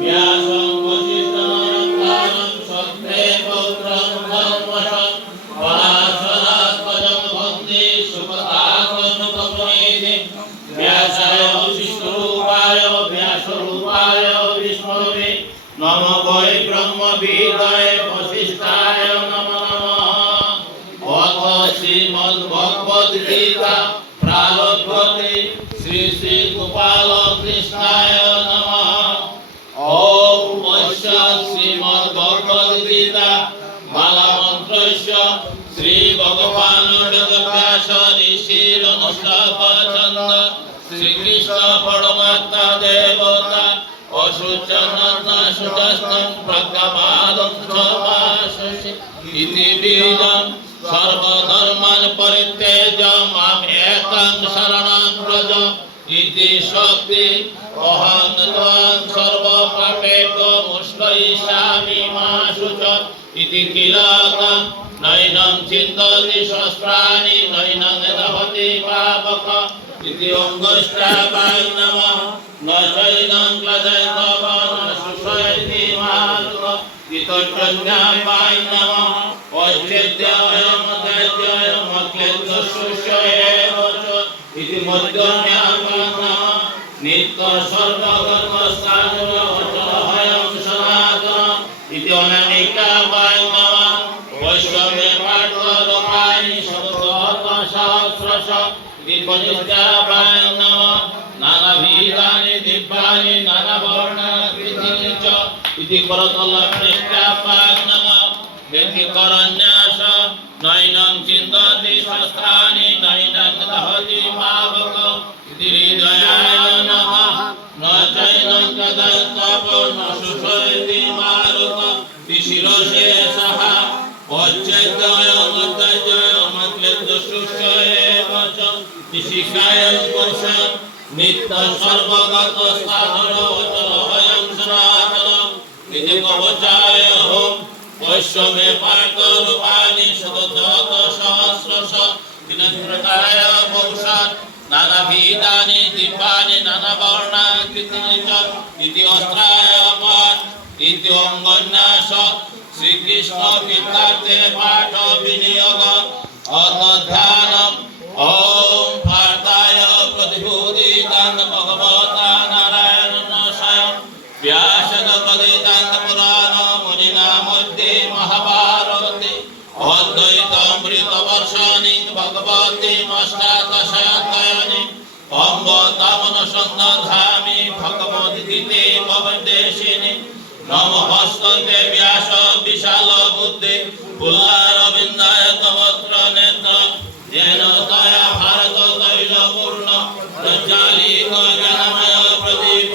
ব্যাসং বশিষ্ঠমনন্তারং সত্যে পৌত্রং ধর্মশং পরাশরাত্মজং ভক্তি সুপতাকনুপমীতি ব্যাসায় বিষ্ণুরূপায় ব্যাসরূপায় বিষ্ণুবে নম বৈ ব্রহ্মবিদায় বশিষ্ঠায় নমো নমঃ অথ শ্রীমদ্ ভগবদ্ গীতা প্রারব্ধতে শ্রী শ্রী গোপাল কৃষ্ণায় নমঃ ওম অস্য শ্রীমদ্ ভগবদ্ গীতা বালামন্ত্রস্য শ্রী ভগবান বেদব্যাস ঋষির অনুষ্ঠাপছন্দ শ্রীকৃষ্ণ পরমাত্মা দেবতা অশুচনন্দ সুচস্তং প্রজ্ঞাপাদং সমাসসি ইতি বীজং সর্বধর্মান পরিত্যজ্য মাম একং শরণং ব্রজ ইতি শক্তি অহং ত্বং সর্বপাপেভ্যো মুষ্করিষ্যামি মা শুচ ইতি কিলকং নৈनं চিন্তয়তি সহস্রাণি নৈनं দহতি পাপক ইতি অঙ্গুষ্টাবায় নমঃ ন চৈनं ক্লেশয়ত ন শুষ্যতি মাতৃ ইতচ্ছন্যাবায় নমঃ অচ্ছেদ্যায় মধ্যদ্যায় মক্লেন্দশুষ্যয়ে চ ইতি মধ্যম্যাবায় নমঃ নিত্য সর্বগতস্থানুর অচলহয়ং সনাতনম ইতি অনামিকাবায় নমঃ বৈষ্ণবে পাঠ্যলোকানি শতশত সহস্রশ দীপনিত্যাবায় নমঃ নানাবিধানি দিব্যানি নানাবর্ণাকৃতিনি চ ইতি করতলপৃষ্ঠাবায় নমঃ ব্যতিকরণ্যাস নৈनं চিন্তয়তি শস্ত্রাণি নৈनं দহতি পাবক ইতি হৃদয়ায় নমঃ ন চৈनं তদস্তপো ন শুষ্যতি মারুত ইতি শিরসে সহা অচ্ছেদ্যায় মধ্যদ্যায় মক্লেন্দশুষ্যয়ে চ ইতি শিখায় স্পর্শন নিত্য সর্বগত স্থানুর অচলহয়ং সনাতনম ইতি কবচায় হোম বৈষ্ণবে পাঠ্যরূপাণি শতশত সহস্রশ দিনত্রতায় বংশাৎ নানাবিধানি দিব্যানি নানাবর্ণাকৃতিনি চ ইতি অস্ত্রায় পাঠ ইতি অঙ্গন্যাস শ্রীকৃষ্ণ বিদ্যার্থে পাঠ বিনিয়োগ অতধ্যানম ওম পার্থায় প্রতিভূতিদান ভগবতা নারায়ণ স্বয়ং ব্যাসেন কদিতান্ত পুরাণ মুনিনা মধ্যে মহাভারতে অদ্বৈতামৃত বর্ষাণি ভগবতে অষ্টাদশাধ্যায়ানি অম্বতামন সন্ধামি ভগবদ্গীতে ভবদেশিনি নম হস্ততে ব্যাস বিশাল বুদ্ধি পুল্লারবিন্দায় তবত্র নেত্র যেন দয়া ভারত তৈল পূর্ণ প্রজ্বালিত জ্ঞানময় প্রদীপ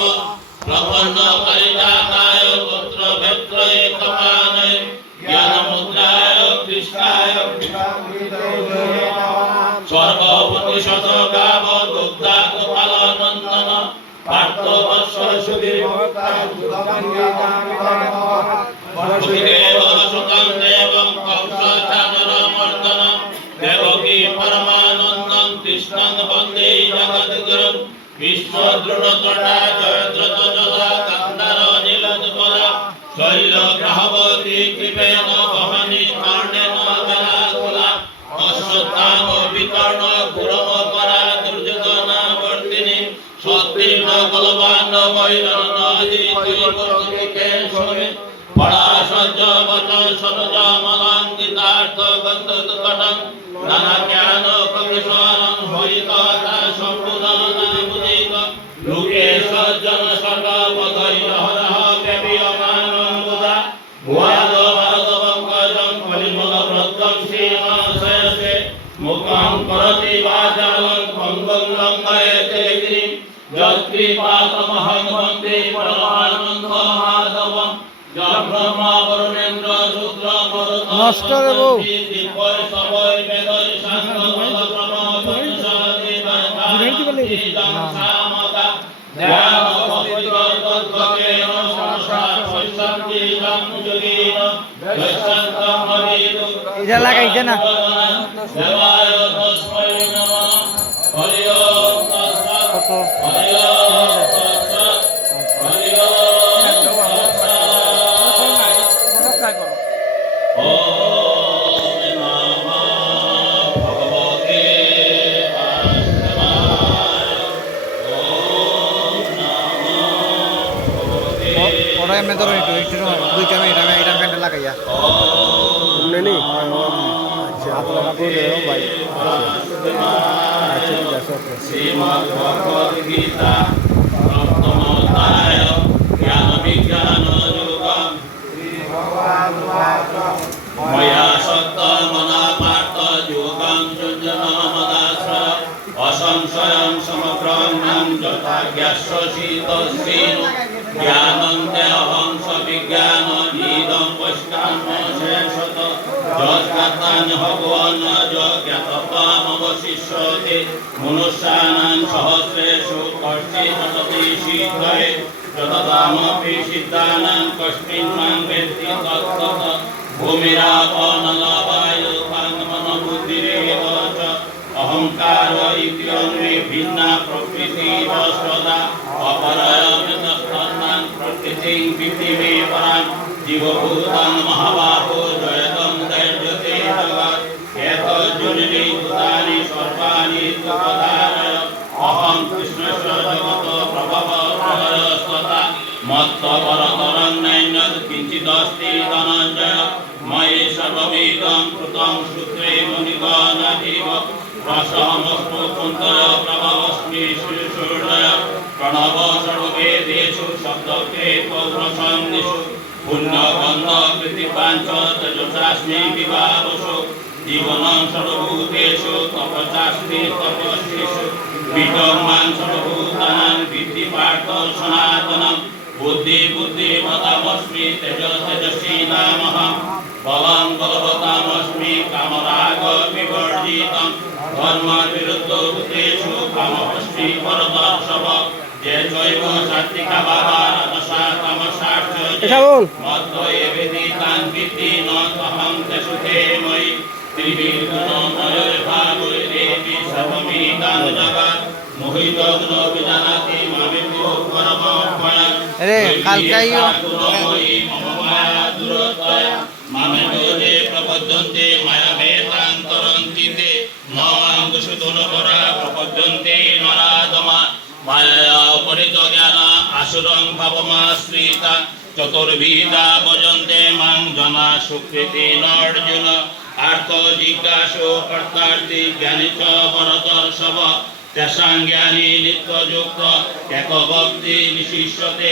প্রপন্ন পরিজাতায় পুত্র ভেত্রয়ে কমানয় জ্ঞান মুদ্রায় কৃষ্ণায় সর্বপতি শত গাব দুগ্ধা গোপাল নন্দন পার্থ বৎস সুধীর বসুদেব সুতং দেবং কংস চানর মর্দনম দেবকী পরমানন্দং কৃষ্ণং বন্দে জগদ্গুরুম বিশ্ব দ্রুণতটা জয়দ্রত যথা কান্দার নীলদ্বরা শৈল গ্রাহব পার্থ গন্তকটং নানা জ্ঞান প্রবিশরণ হরিকথা সম্পূর্ণ বুঝিত লোকে সজ্জন সর্বপদৈ রহরহ ব্যপীয়মানং বুধা ভুয়াদ ভারত বঙ্কজং কলিমল ব্রতং শ্রীমাশয়সে মুখং করতি বাচালং পঙ্গং লঙ্ঘয়তে গিরিম যৎকৃপাতমহং বন্দে পরমানন্দ মাধবম যৎ ব্রহ্মা বরুণেন্দ্র রুদ্র মরুত নষ্ট রে বউ। দিব্যৈ সবৈ বেদৈ শান্ত পদ প্রমোদ সরদি বায়তা সামতা ধ্যান পবিত্র তদ্গতেন সংসার পৈশান্তি সংযোগীন বৈশান্তম হরিদু এটা লাগাইছে না দেবায় তস্मै নমঃ হরি ওম তৎসৎ হরি ওম তৎসৎ হরি ওম তৎসৎ ট্রাই করো ওম নমঃ ভগবতে বাসুদেবায় ওম নমঃ ভগবতে ওরা এমনি ধরো একটু একটু দুই কামে এটা ফ্যানটা লাগাইয়া নেই আপনারা বলে ভাই শ্রীমদ্ ভগবদ গীতা সপ্তম অধ্যায় জ্ঞান বিজ্ঞান যোগম ময়া সত্য মনা পার্থ যোগম যুঞ্জন মদাশ্রয় অসংশয়ং সমগ্রং যথা জ্ঞাস্যসীতস্মিন জ্ঞানং দেহং সবিজ্ঞান ইদং পশ্চান্ন শেষত যৎকাতান ভগবান যজ্ঞাতত্ত্বমবশিষ্যতে মনুষ্যানাং সহস্রেষু কশ্চিদপি সিদ্ধয়ে যতদামপি সিদ্ধানাং কস্মিন মাং বেত্তি তত্তত ভূমিরাপনলবায়ুখান্মনবুদ্ধিরেব চ অহংকার ইত্যন্মে ভিন্না প্রকৃতি বস্ত্রদা অপরয়মিতস্তন্নাং প্রকৃতিং বিদ্ধিমে পরাং জীবভূতাং মহাবাহো জয়তং দৈর্যতে জগৎ এতজ্জননী ভূতানি সর্বাণি ত্বপধারয় অহং কৃষ্ণস্য জগত প্রভব প্রলয়স্ততা মত্তপরতরং নৈন্যৎ কিঞ্চিদস্তি ধনঞ্জয় ময়ি সর্বমিদং কৃतं সূত্রে মুনিগণাধিপ রসমস্মুকুন্তয় প্রভবস্মি শিশুর্ণয় প্রণব সর্ববেদেষু শব্দকে পৌরসন্নিষু পুণ্যগন্ধ কৃতিপাঞ্চ তেজসাস্মি বিভাবসু জীবনং সর্বভূতেষু তপসাস্মি তপস্বিষু বিদ্যমান সর্বভূতানাং বিদ্ধি পার্থ সনাতনং বুদ্ধি বুদ্ধিমতামস্মি তেজ তেজস্বী নামহং বলং বলবতামস্মি কামরাগ বিবর্জিতং ধর্ম বিরুদ্ধ ভূতেষু কামস্মি পরদর্শব যে জৈব সাত্বিকা বাবা রাজসা তামসার্থ মদ্বয়ে বেদিতাং বিদ্ধি ন তহং তেষুতে ময়ি ত্রিবিগুণময় ভাগৈ দেবী সর্বমিদং জগৎ মোহিতগ্ন বিজানাতি মামিভ্যো পরমপয়ং আরে কালকাইও গুণময়ী মম মায়া দুরতয় মামেভ্যো যে প্রপদ্যন্তে মায়ামেতাং তরন্তি তে নমাং সুধুনপরা প্রপদ্যন্তে নরাদমা মায়া পরিত জ্ঞান আসুরং ভাবমাশ্রিতা চতুর্বিধা ভজন্তে মাং জনা সুকৃতি নর্জুন আর্থ জিজ্ঞাসু অর্থার্থী জ্ঞানী চ পরদর্শব তেষাং জ্ঞানী নিত্যযুক্ত এক ভক্তি নিশিষ্যতে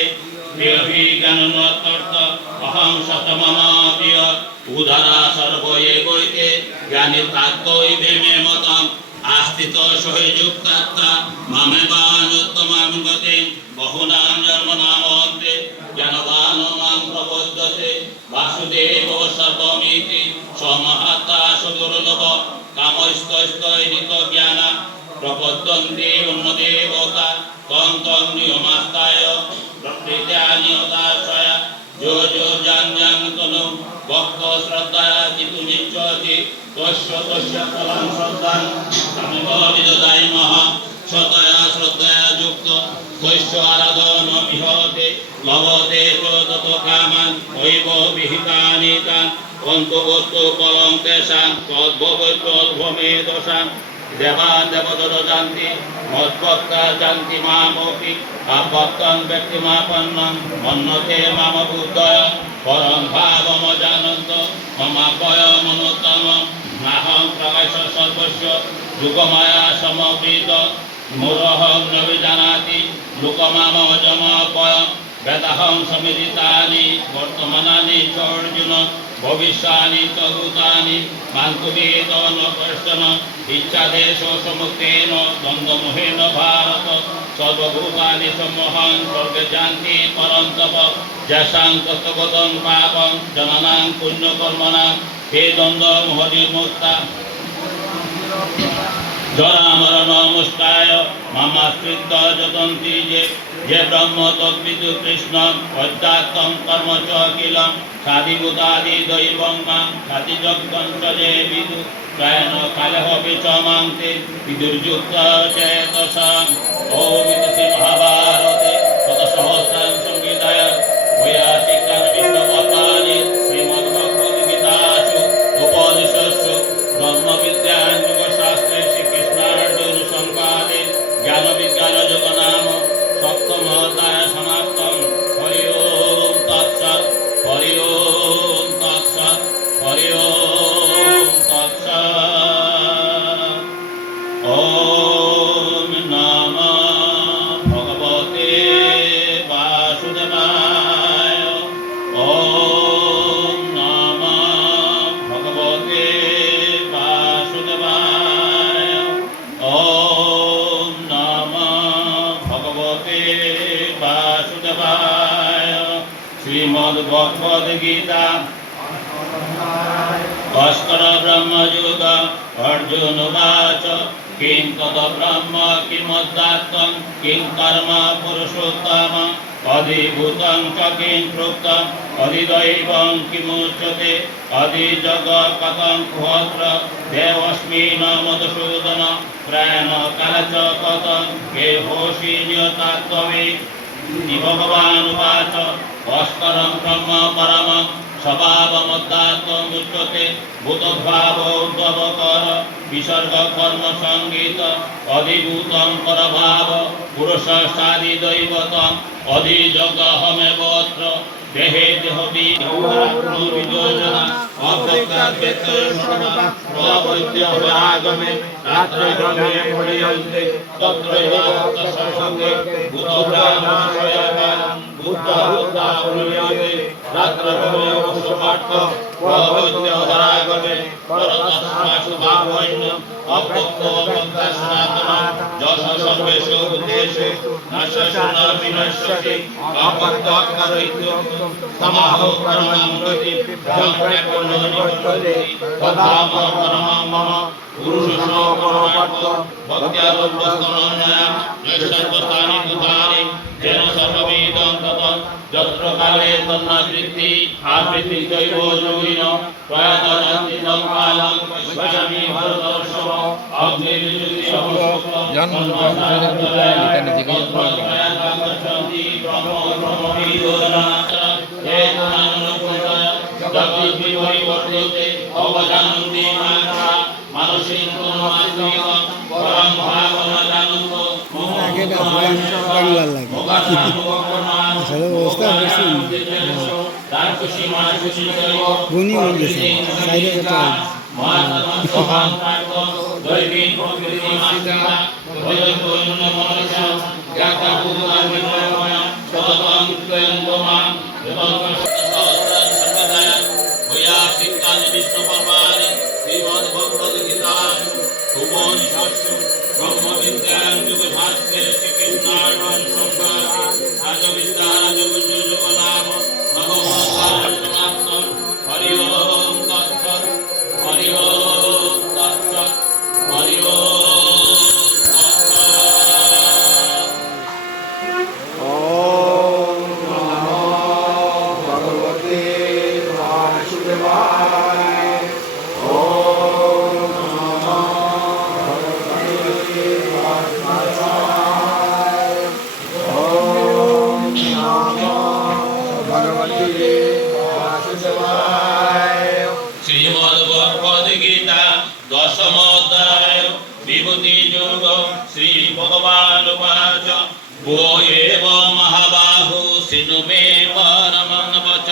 জ্ঞানতর্থ অহং শতমন প্রিয় উদারা সর্বয়ে বৈতে জ্ঞানী তাত্ত্বৈবে মে মতম আস্থিত সহযুক্তাত্মা মামেবানুত্তমাং গতে বহুনাং জন্মনাম অন্তে জ্ঞানদান মাং প্রবদ্ধতে বাসুদেব সর্বমিতি সমহাত্মা সুদুর্লভ কামস্তৈনিত জ্ঞান প্রপদ্যন্তে অন্যদেবতা তং তং নিয়মাস্তায় প্রকৃত্যানিয়তাশ্রয়া যো যো জাং তনু ভক্ত শ্রদ্ধা জিতু নিচ্ছতি তস্য তস্য ফলং শ্রদ্ধাং সামিব বিদদায় মহা সতয়া শ্রদ্ধয়া যুক্ত তস্য আরাধন বিহতে লভতে চ তত কামান হৈব বিহিতানি তান অন্তগত ফলং তেষাং তদ্ভবে দশাং দেবান দেবদর জান্তি মদ্ভক্তা জান্তি মামপি আভক্তং ব্যক্তিমাপন্নং মন্যতে মাম বুদ্ধয় পরম ভাবমজানন্ত মমাপয় মনোত্তম নাহং প্রকাশ সর্বস্ব যুগমায়া সমবৃত মুরহং নবিজানাতি লোকমামজমাপয় বেদাহং সমিদিতানি বর্তমানানি চ অর্জুন ভবিষ্যানি চ ভূতানি মান্তুবেদ ন কর্ষণ ইচ্ছাদেশ সমুক্তেন দ্বন্দ্বমোহেন ভারত সর্বভূতানি সম্মোহং স্বর্গে যান্তি পরন্তপ যশাং তত্ত্বগতং পাপং জনানাং পুণ্যকর্মণাং হে দ্বন্দ্ব মোহনির্মুক্তা জরা মরণ মুষ্টায় মামাশ্রিত যতন্তি যে ব্রহ্ম তদ্বিদু কৃষ্ণ অধ্যাত্মং কর্ম চ কিলম সাধিভূতাদি দৈবং মাং সাধিযজ্ঞং চ যে বিদু প্রায়ণ কালহ বিচমান্তে বিদুর্যুক্ত চেতসাং ওম ইতি শ্রী মহাভারতে শতসহস্রাং সংগীতায় বৈয়াসিকাং বিষ্ণুপত্রাণি শ্রীমদ্ভগবদ্গীতাসু উপনিষৎসু ব্রহ্মবিদ্যাং যোগশাস্ত্রে শ্রীকৃষ্ণার্জুন সংবাদে জ্ঞান বিজ্ঞান যোগ নাম সপ্তম অধ্যায় সমাপ্তম। হরি ওম তৎসৎ হরি ওম তৎসৎ হরি ওম তৎসৎ। ওম নমঃ ভগবতে বাসুদেবায়। ওম নমঃ ভগবতে বাসুদেবায়। ওম নমঃ ভগবতে বাসুদেবায়। শ্রীমদ্ভগবদ্গীতা ভাস্কর ব্রহ্মযুগ অর্জুন উবাচ কিং তদ ব্রহ্ম কিমধ্যাত্মং কিং কর্ম পুরুষোত্তম অধিভূতং চ কিং প্రోক্তম অধিদৈবং কিমুচ্যতে অধিজগ কতং কুহত্র দেবস্মি ন মধুসূদন প্রাণ কাল চ কতং কে হোষি নিয়তাত্ত্ববে ভগবান উবাচ ভাস্করং ব্রহ্ম পরমং স্বভাবমধ্যাত্মমুচ্যতে ভূতভাব উদ্ভবকর বিসর্গ কর্ম সংগীত অধিভূতং পরভাব পুরুষাদি দৈবতং অধিযোগহমেবত্র দেহে দেহবি বিযোজনা অব্যক্তাদ্বৈতস্বরূপা রাত্রে জলে ভরিয়ন্তে তত্রৈব তৎসঙ্গে ভূতব্রাহ্মণস্বয়ং বুদ্ধা অনুযায়ী রাত্রভূমি অবশ্যপার্থ প্রভৃত্যধরাগমে পরতস্মাসু ভাবৈন্য অভক্ত অভক্তাস্নাতনা যশ সর্বেষু ভূতেষু নাশস্য বিনশ্যতি অভক্তকারৈত্যুক্তম তমাহো পরমং গতিম যজ্ঞেকর্ণ নিবর্ততে তদাহং পরমং মম পুরুষো পরমার্থ ভক্ত্যারোগ্যস্তনয়া যশস্বস্থানি ভূতানি যেন সর্ববিদং ততঃ যত্র কালে তন্নাবৃত্তি আবৃত্তি চৈব যোগিন প্রয়াতয়ন্তি তং কালং পশ্যমি ভরতর্ষভ অগ্নির্জ্যোতি অবশুক্লং গচ্ছন্তি ব্রহ্মবিদোদনা চেতনানুকূলতয়া জগদ্বিপরিবর্ততে অবজানন্তি মানসা মানসিং তন্মাত্রিকং পরম ভাবমজানন্ত বাংলার লাগে আসলে অবস্থা হয়েছে গুণী হয়ে গেছে সাইডে কথা ব্রহ্মবিদ্যাং যুগভাস্কর শ্রীকৃষ্ণার্জুন সংবাদে আজবিদ্যা যোগ নাম নবমোত্তরং সমাপ্তম। হরি ওম তৎসৎ হরি ওম তৎসৎ হরি ওম তৎসৎ। ওম নমো ভগবতে বাসুদেবায়। ওম নমো ভগবতে বাসুদেবায়। ওম নমো ভগবতে বাসুদেবায়। শ্রীমদ্ভগবদ্গীতা দশম অধ্যায় বিভূতি যোগ শ্রী ভগবান উবাচ ভূ এব মহাবাহু শৃণু মে পরমং বচ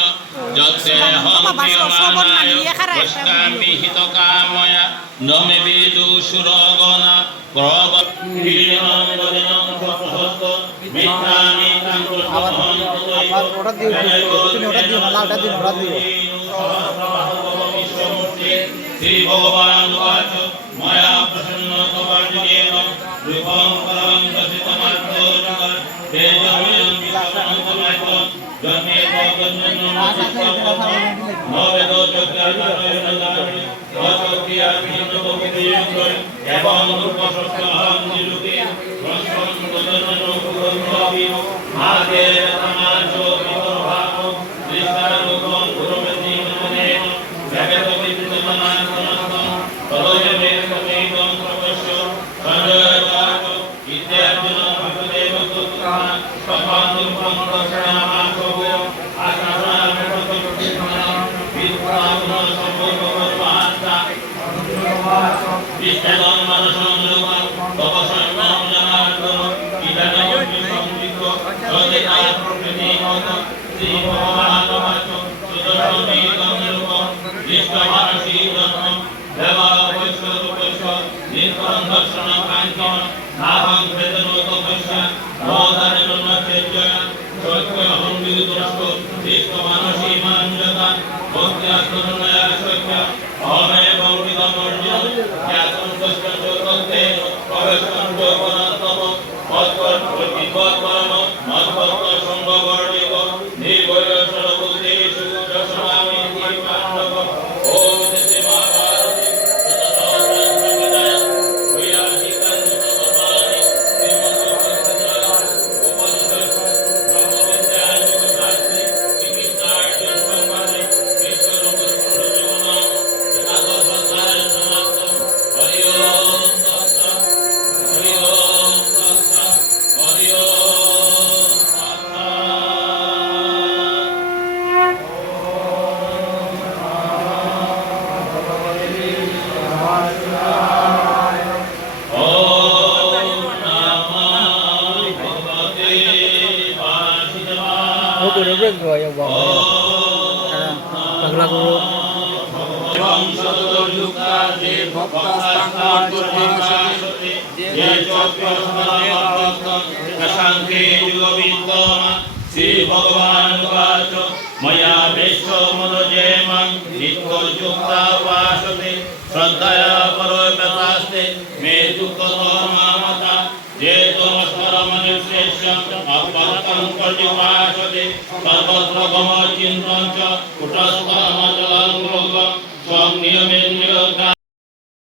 যতে হন্তিয়মানায় বৈষ্ণামি হিতকাময়া নমে বিদু সুরগণা আবার ওটা দিও তুমি ওটা দিও না লালটা দিও ওটা দিও শ্রী ভগবান বাচ মায়া প্রসন্ন কবাঞ্জেন রূপং পরং দশিতমাত্র জগৎ তেজময়ং বিশ্বসংকল্প জন্মে তজন্ম নবেদ চক্রাকারয়নগামি অচক্রিয়ামিহিতোপিতয়ং এবং রূপসস্যহং নিরূপে সংস্কন্দজননপুরন্নবি মাদের তামাচো বিতর্ভাব দৃষ্টারূপং গুরুমেতিং মনেন পাগলা গুরু শ্রী ভগবান বাচ ময়া বিশ্ব মনোজেমং নিত্যযুক্তা উপাসতে শ্রদ্ধয়া পরোপেতাস্তে মে যুক্তমামতা যে তমস্করমনুষ্যস্যং অপরকং পর্যুপাসতে সর্বত্র গম চিন্তঞ্চ কুটস্থমচলং রোগং স্বং নিয়মেন্দ্রিয়